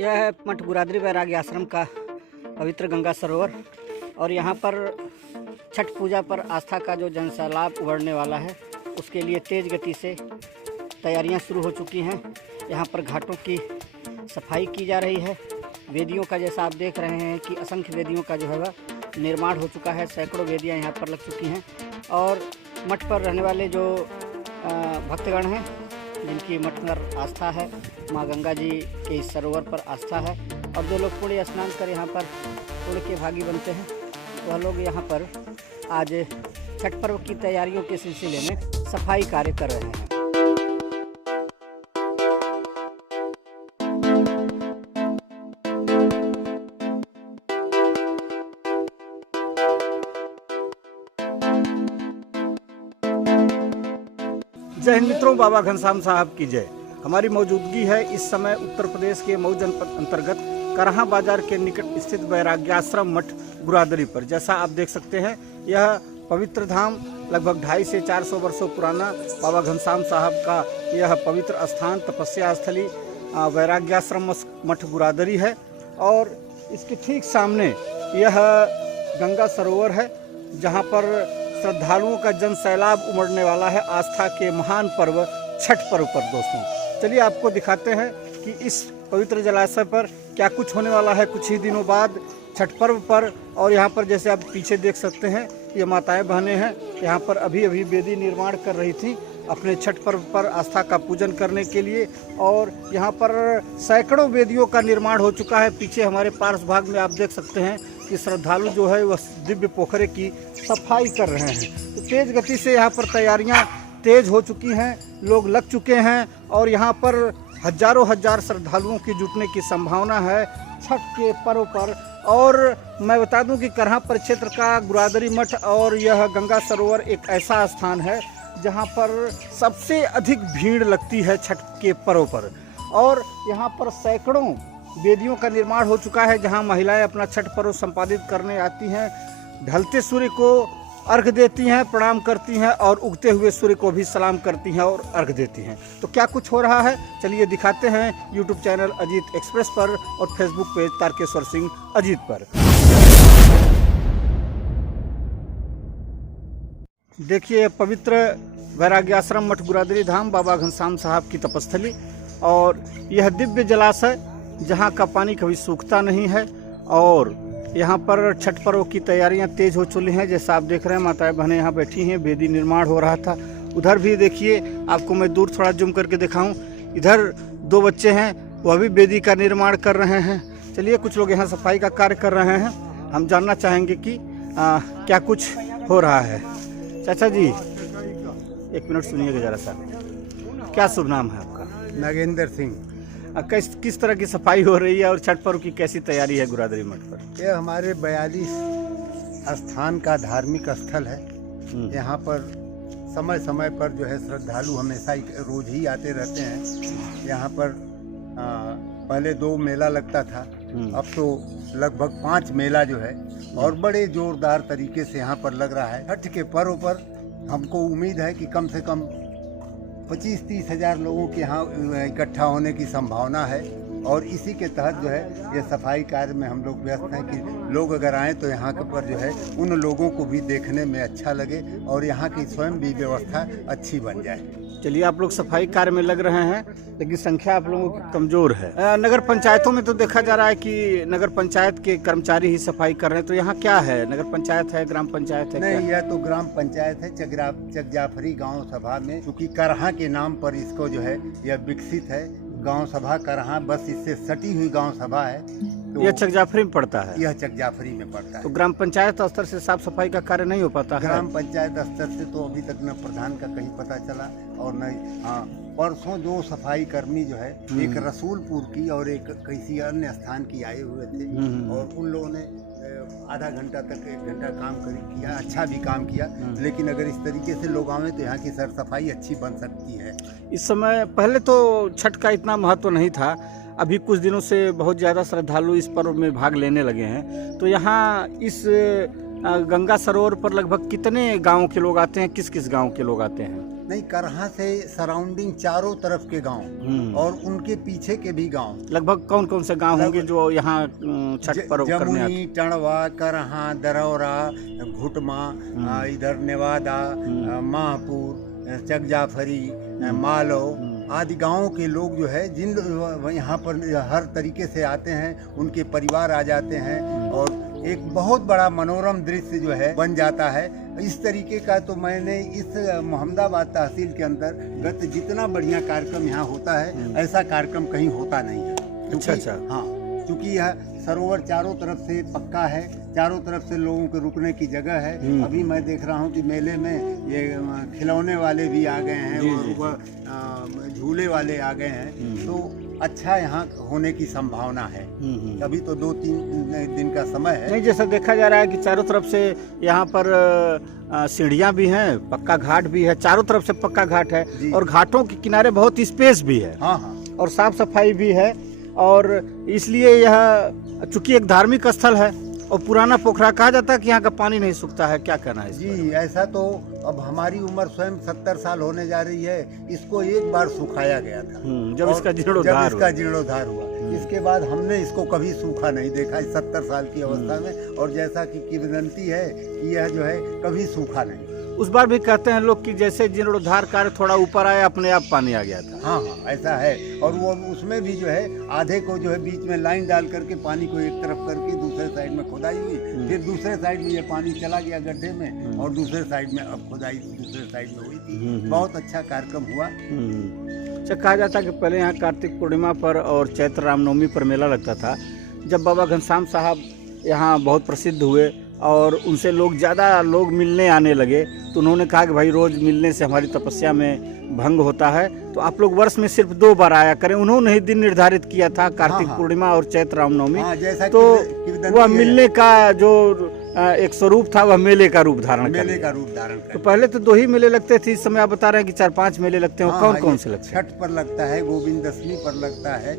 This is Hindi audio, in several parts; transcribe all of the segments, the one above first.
यह है मठ गुरादरी वैराग्य आश्रम का पवित्र गंगा सरोवर और यहाँ पर छठ पूजा पर आस्था का जो जनसैलाब उमड़ने वाला है उसके लिए तेज़ गति से तैयारियां शुरू हो चुकी हैं। यहाँ पर घाटों की सफाई की जा रही है। वेदियों का जैसा आप देख रहे हैं कि असंख्य वेदियों का जो है वह निर्माण हो चुका है। सैकड़ों वेदियाँ यहाँ पर लग चुकी हैं और मठ पर रहने वाले जो भक्तगण हैं जिनकी मठ पर आस्था है, माँ गंगा जी के इस सरोवर पर आस्था है और जो लोग पुण्य स्नान कर यहाँ पर पुण्य के भागी बनते हैं वह लोग यहाँ पर आज छठ पर्व की तैयारियों के सिलसिले में सफाई कार्य कर रहे हैं। जय हिंद मित्रों, बाबा घनश्याम साहब की जय। हमारी मौजूदगी है इस समय उत्तर प्रदेश के मऊ जनपद अंतर्गत करहा बाजार के निकट स्थित वैराग्याश्रम मठ गुरादरी पर। जैसा आप देख सकते हैं यह पवित्र धाम लगभग 250 से 400 वर्षों पुराना बाबा घनश्याम साहब का यह पवित्र स्थान तपस्या स्थली वैराग्याश्रम मठ गुरादरी है और इसके ठीक सामने यह गंगा सरोवर है जहाँ पर श्रद्धालुओं का जन सैलाब उमड़ने वाला है आस्था के महान पर्व छठ पर्व पर। दोस्तों चलिए आपको दिखाते हैं कि इस पवित्र जलाशय पर क्या कुछ होने वाला है कुछ ही दिनों बाद छठ पर्व पर। और यहाँ पर जैसे आप पीछे देख सकते हैं ये माताएं बहनें हैं, यहाँ पर अभी वेदी निर्माण कर रही थी अपने छठ पर्व पर आस्था का पूजन करने के लिए और यहाँ पर सैकड़ों वेदियों का निर्माण हो चुका है। पीछे हमारे पार्श्व भाग में आप देख सकते हैं कि श्रद्धालु जो है वह दिव्य पोखरे की सफाई कर रहे हैं। तो तेज़ गति से यहाँ पर तैयारियाँ तेज़ हो चुकी हैं, लोग लग चुके हैं और यहाँ पर हजारों हजार श्रद्धालुओं की जुटने की संभावना है छठ के पर्व पर। और मैं बता दूं कि करहा परिक्षेत्र का गुरादरी मठ और यह गंगा सरोवर एक ऐसा स्थान है जहाँ पर सबसे अधिक भीड़ लगती है छठ के पर्व पर और यहाँ पर सैकड़ों वेदियों का निर्माण हो चुका है जहाँ महिलाएं अपना छठ पर्व संपादित करने आती हैं, ढलते सूर्य को अर्घ देती हैं, प्रणाम करती हैं और उगते हुए सूर्य को भी सलाम करती हैं और अर्घ देती हैं। तो क्या कुछ हो रहा है चलिए दिखाते हैं यूट्यूब चैनल अजीत एक्सप्रेस पर और फेसबुक पेज तारकेश्वर सिंह अजीत पर। देखिए पवित्र वैराग्याश्रम मठ गुरादरी धाम बाबा घनश्याम साहब की तपस्थली और यह दिव्य जलाशय जहाँ का पानी कभी सूखता नहीं है और यहाँ पर छठ पर्व की तैयारियाँ तेज हो चुकी हैं। जैसा आप देख रहे हैं माताएं बहनें यहाँ बैठी हैं, वेदी निर्माण हो रहा था। उधर भी देखिए, आपको मैं दूर थोड़ा जूम करके दिखाऊं, इधर 2 बच्चे हैं वह भी वेदी का निर्माण कर रहे हैं। चलिए कुछ लोग यहाँ सफाई का कार्य कर रहे हैं, हम जानना चाहेंगे कि क्या कुछ हो रहा है। चाचा जी 1 मिनट सुनिएगा जरा सा, क्या शुभ नाम है आपका? नागेंद्र सिंह। किस तरह की सफाई हो रही है और छठ पर्व की कैसी तैयारी है गुरादरी मठ पर? ये हमारे 42 स्थान का धार्मिक स्थल है। यहाँ पर समय समय पर जो है श्रद्धालु हमेशा रोज ही आते रहते हैं। यहाँ पर पहले 2 मेला लगता था, अब तो लगभग 5 मेला जो है और बड़े जोरदार तरीके से यहाँ पर लग रहा है। छठ के पर्व पर हमको उम्मीद है कि कम से कम 25-30 हजार लोगों के यहाँ इकट्ठा होने की संभावना है और इसी के तहत जो है ये सफाई कार्य में हम लोग व्यस्त हैं कि लोग अगर आएँ तो यहाँ के पर जो है उन लोगों को भी देखने में अच्छा लगे और यहाँ की स्वयं भी व्यवस्था अच्छी बन जाए। चलिए आप लोग सफाई कार्य में लग रहे हैं लेकिन संख्या आप लोगों की कमजोर है। नगर पंचायतों में तो देखा जा रहा है कि नगर पंचायत के कर्मचारी ही सफाई कर रहे हैं, तो यहाँ क्या है? नगर पंचायत है, ग्राम पंचायत है? नहीं, यह तो ग्राम पंचायत है चक जाफरी गाँव सभा में, क्योंकि करहा के नाम पर इसको जो है यह विकसित है। गाँव सभा करहा बस इससे सटी हुई गाँव सभा है। तो यह चक जाफरी में पड़ता है? यह चक जाफरी में पड़ता है। तो ग्राम पंचायत स्तर से साफ सफाई का कार्य नहीं हो पाता है? ग्राम पंचायत स्तर से तो अभी तक न प्रधान का कहीं पता चला और न परसों 2 सफाई कर्मी जो है एक रसूलपुर की और एक किसी अन्य स्थान की आए हुए थे और उन लोगों ने आधा घंटा तक 1 घंटा काम किया, अच्छा भी काम किया। लेकिन अगर इस तरीके से लोग आवे तो यहाँ की सर सफाई अच्छी बन सकती है। इस समय पहले तो छठ का इतना महत्व नहीं था, अभी कुछ दिनों से बहुत ज़्यादा श्रद्धालु इस पर्व में भाग लेने लगे हैं। तो यहाँ इस गंगा सरोवर पर लगभग कितने गाँव के लोग आते हैं, किस किस गाँव के लोग आते हैं? नहीं, करहा से सराउंडिंग चारों तरफ के गांव और उनके पीछे के भी गांव। लगभग कौन कौन से गांव होंगे जो यहाँ छठ पर्व करने आते जमुई, टणवा, करहा, दरौरा, घुटमा, इधर नेवादा, माहपुर, चक जाफरी, मालो आदि गांवों के लोग जो है जिन यहाँ पर हर तरीके से आते हैं, उनके परिवार आ जाते हैं और एक बहुत बड़ा मनोरम दृश्य जो है बन जाता है। इस तरीके का तो मैंने इस मोहम्मदाबाद तहसील के अंतर्गत जितना बढ़िया कार्यक्रम यहाँ होता है, ऐसा कार्यक्रम कहीं होता नहीं है। अच्छा। हाँ, क्योंकि यह सरोवर चारों तरफ से पक्का है, चारों तरफ से लोगों के रुकने की जगह है। अभी मैं देख रहा हूँ कि मेले में ये खिलौने वाले भी आ गए हैं और झूले वाले आ गए हैं, तो अच्छा यहाँ होने की संभावना है। अभी तो 2-3 दिन का समय है। नहीं, जैसा देखा जा रहा है कि चारों तरफ से यहाँ पर सीढ़ियाँ भी हैं, पक्का घाट भी है, चारों तरफ से पक्का घाट है और घाटों के किनारे बहुत स्पेस भी है। हाँ, और साफ सफाई भी है और इसलिए यह चूंकि एक धार्मिक स्थल है और पुराना पोखरा कहा जाता है कि यहाँ का पानी नहीं सूखता है। क्या कहना है जी? ऐसा तो अब हमारी उम्र स्वयं 70 साल होने जा रही है। इसको एक बार सुखाया गया था जब इसका जीर्णोद्धार हुआ। इसके बाद हमने इसको कभी सूखा नहीं देखा इस 70 साल की अवस्था में। और जैसा कि किंवदंती है कि यह जो है कभी सूखा नहीं। उस बार भी कहते हैं लोग कि जैसे जीर्णोद्धार कार्य थोड़ा ऊपर आया, अपने आप पानी आ गया था। हाँ, ऐसा है। और वो उसमें भी जो है आधे को जो है बीच में लाइन डाल करके पानी को एक तरफ करके दूसरे साइड में खुदाई हुई, फिर दूसरे साइड में ये पानी चला गया गड्ढे में और दूसरे साइड में अब खुदाई दूसरे साइड में हुई थी। बहुत अच्छा कार्यक्रम हुआ। अच्छा, कहा जाता है कि पहले यहाँ कार्तिक पूर्णिमा पर और चैत्र रामनवमी पर मेला लगता था। जब बाबा घनश्याम साहब यहाँ बहुत प्रसिद्ध हुए और उनसे ज़्यादा लोग मिलने आने लगे, तो उन्होंने कहा कि भाई रोज़ मिलने से हमारी तपस्या में भंग होता है, तो आप लोग वर्ष में सिर्फ 2 बार आया करें। उन्होंने ही दिन निर्धारित किया था, कार्तिक पूर्णिमा और चैत्र रामनवमी। तो वह मिलने का जो एक स्वरूप था, वह मेले का रूप धारण कर। तो पहले तो 2 ही मेले लगते थे, इस समय आप बता रहे हैं कि 4-5 मेले लगते हैं। कौन कौन से लगते हैं? छठ पर लगता है, गोविंद दशमी पर लगता है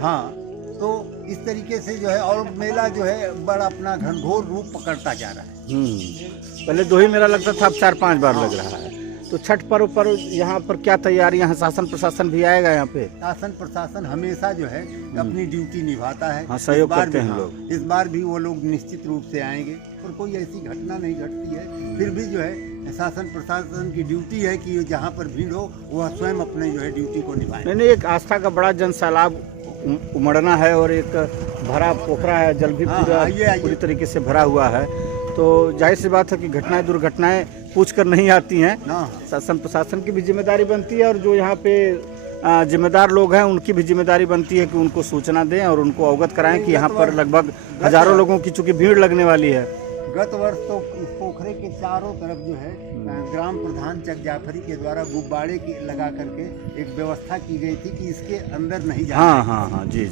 हाँ, तो इस तरीके से जो है और मेला जो है बड़ा अपना घनघोर रूप पकड़ता जा रहा है। पहले 2 ही मेला लगता था, अब 4-5 बार लग रहा है। तो छठ पर्व पर यहाँ पर क्या तैयारी? यहाँ शासन प्रशासन भी आएगा यहाँ पे? शासन प्रशासन हमेशा जो है अपनी ड्यूटी निभाता है। हाँ, सहयोग करते हैं लोग। इस बार भी वो लोग निश्चित रूप से आएंगे और कोई ऐसी घटना नहीं घटती है। फिर भी जो है शासन प्रशासन की ड्यूटी है कि जहाँ पर भीड़ हो वह स्वयं अपने जो है ड्यूटी को निभाए। नहीं, एक आस्था का बड़ा जन सैलाब उमड़ना है और एक भरा पोखरा है, जल भी पूरी तरीके से भरा हुआ है। तो जाहिर सी बात है कि घटनाएं दुर्घटनाएं पूछ कर नहीं आती हैं। शासन प्रशासन की भी जिम्मेदारी बनती है और जो यहाँ पे जिम्मेदार लोग हैं उनकी भी जिम्मेदारी बनती है कि उनको सूचना दें और उनको अवगत कराएं कि यहाँ पर लगभग हजारों लोगों की चूंकि भीड़ लगने वाली है। गत वर्ष तो इस पोखरे के चारों तरफ जो है ग्राम प्रधान चक जाफरी के द्वारा गुब्बारे की लगा करके एक व्यवस्था की गई थी कि इसके अंदर नहीं जाना। हाँ, जी।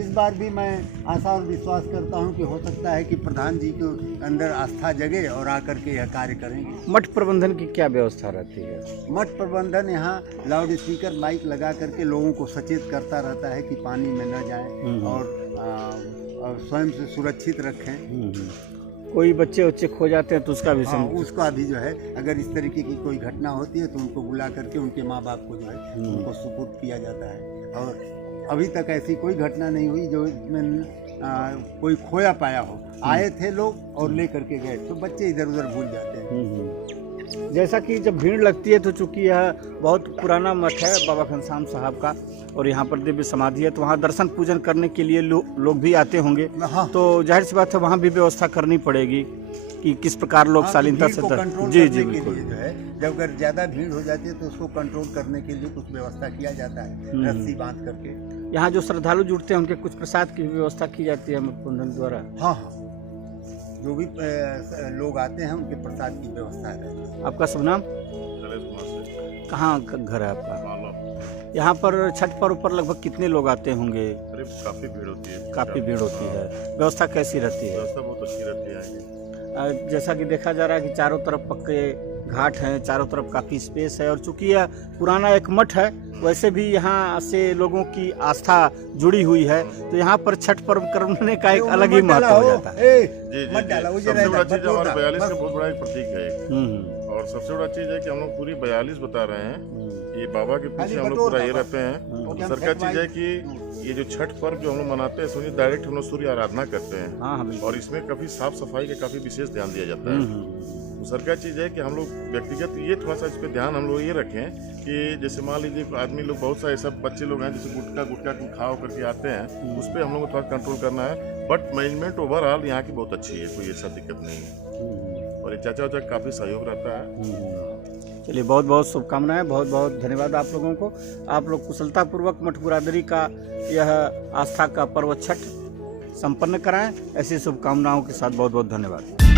इस बार भी मैं आशा और विश्वास करता हूं कि हो सकता है कि प्रधान जी के अंदर आस्था जगे और आकर के यह कार्य करेंगे। मठ प्रबंधन की क्या व्यवस्था रहती है? मठ प्रबंधन यहाँ लाउड स्पीकर माइक लगा करके लोगों को सचेत करता रहता है कि पानी में न जाएं और स्वयं से सुरक्षित रखें। कोई बच्चे खो जाते हैं तो उसका भी उसका भी जो है अगर इस तरीके की कोई घटना होती है तो उनको बुला करके उनके माँ बाप को जो है उनको सुपुर्द किया जाता है। और अभी तक ऐसी कोई घटना नहीं हुई जो कोई खोया पाया हो। आए थे लोग और ले करके गए, तो बच्चे इधर उधर भूल जाते हैं। जैसा कि जब भीड़ लगती है तो चूंकि यह बहुत पुराना मठ है बाबा घनश्याम साहब का और यहाँ पर दिव्य समाधि है, तो वहाँ दर्शन पूजन करने के लिए लोग भी आते होंगे। तो जाहिर सी बात है वहाँ भी व्यवस्था करनी पड़ेगी कि किस प्रकार लोग शालीनता से जी बिल्कुल जो है जब अगर ज्यादा भीड़ हो जाती है तो उसको कंट्रोल करने के लिए कुछ व्यवस्था किया जाता है, रस्सी बांध करके। यहाँ जो श्रद्धालु जुड़ते हैं उनके कुछ प्रसाद की व्यवस्था की जाती है मठ प्रबंधन द्वारा। हाँ, जो भी लोग आते हैं उनके प्रसाद की व्यवस्था है। आपका शुभ नाम? कहाँ घर है आपका? यहाँ पर छठ पर्व पर लगभग कितने लोग आते होंगे? काफी भीड़ होती है। काफी भीड़ होती है। व्यवस्था कैसी रहती है? व्यवस्था बहुत अच्छी रहती है। जैसा कि देखा जा रहा है कि चारों तरफ पक्के घाट हैं, चारों तरफ काफ़ी स्पेस है और चूंकि यह पुराना एक मठ है वैसे भी यहाँ से लोगों की आस्था जुड़ी हुई है, तो यहाँ पर छठ पर्व करने का एक अलग ही महत्व हो जाता है। जी जी, सबसे बड़ा चीज हमारे 42 का बहुत बड़ा एक प्रतीक है। और सबसे बड़ा चीज है कि हम लोग पूरी 42 बता रहे हैं, ये बाबा के पीछे हम लोग पूरा ये रहते हैं। दूसरा का चीज है कि ये जो छठ पर्व जो हम लोग मनाते हैं सुनिए डायरेक्ट हम लोग सूर्य आराधना करते हैं और इसमें काफी साफ सफाई का काफी विशेष ध्यान दिया जाता है। दूसरा का चीज है कि हम लोग व्यक्तिगत ये थोड़ा सा इस पे ध्यान हम लोग ये रखें कि जैसे मान लीजिए आदमी लोग बहुत सारे सब बच्चे लोग हैं जैसे गुटखा खाओ करके आते हैं, उस पर हम लोग को थोड़ा कंट्रोल करना है। बट मैनेजमेंट ओवरऑल यहाँ की बहुत अच्छी है, कोई ऐसा दिक्कत नहीं है और ये चाचा वाचा काफी सहयोग रहता है। चलिए बहुत बहुत शुभकामनाएं, बहुत बहुत धन्यवाद आप लोगों को। आप लोग कुशलतापूर्वक मठ गुरादरी का यह आस्था का पर्व छठ संपन्न कराएं। ऐसी शुभकामनाओं के साथ बहुत बहुत धन्यवाद।